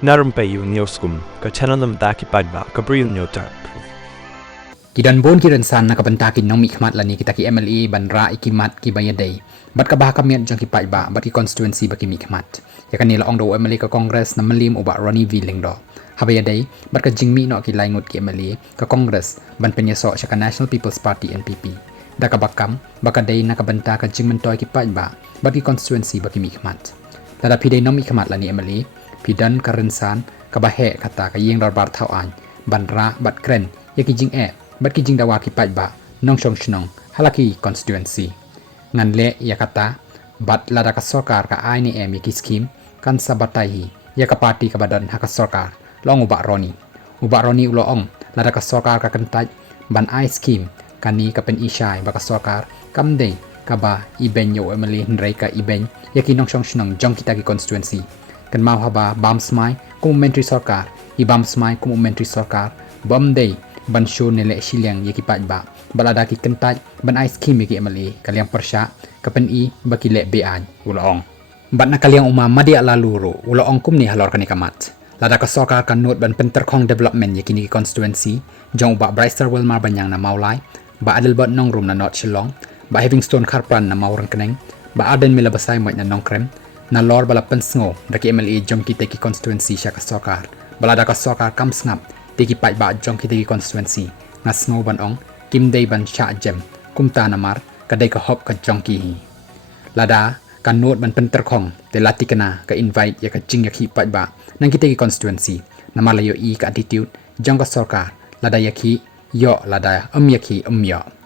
Na Rympei U Hynñiewtrep, channel paidbah, Bri U Hynñiewtrep. Kidan bon Kyrshan nabynta kin nong mikmat lani kita ki MLA banra ikimat ki bayadai bat ka bah kamiat jong ki paidbah bat ki constituency baki mikmat ya kan nila ong do MLA ka Congress na melim uba Ronnie Viling do habayadai bat ka jingmi no ki laingut ki MLA ka Congress ban penyeso sa ka National People's Party NPP da ka bakam baka dai nakabanta ka jingmentoy ki paidbah bat ki constituency baki mikmat Lada pidai nong mikmat lani MLA pidan Kyrshan ka bahe kata ka yeng darbar thau an banra bat kren ya ki jing bat ki jing dawa ki paidbah nong shong shnong halaki constituency ngan le ya kata bat lada ka Sorkar ka ai ni ya ki Schim kan sabatai ya ka party ka badan ha ka Sorkar long uba Roni ulo ong lada ka Sorkar ka kentaj ban ai Schim kani ka pen ishai ba ka Sorkar kamde ka ba iben yo emali nrai ka iben ya ki nong shong shnong jong kita ki constituency kan mau haba bam smai kum menteri Sorkar i bam smai kum menteri Sorkar bam day ban show nele Liang yaki paidbah balada ki kentaj ban ai Schim yaki MLA kaliang Parshah kapen i baki le bean uloong ban na kaliang uma madi laluru uloong kumni halor kani kamat lada ka Sorkar kan note ban penterkong development yaki ni constituency jong ba Braister Wilmar banyang na maulai ba adel bot nong room na not Shillong ba having stone karpran na maurang keneng ba aden mila basay mo na nong krem na lor bala pensngo daki MLA jong kita ki constituency siya ka Sorkar balada ka Sorkar kam Sngap tiki paidbah jong kita ki constituency na sngo ban ong kim day ban sha jem kumta namar kadai ka hop ka jong ki lada kan note ban penterkong te latikana ka invite ya ka jing ya ki paidbah nang kita ki constituency na malayo i ka attitude jong ka Sorkar lada ya ki yo lada yaki yo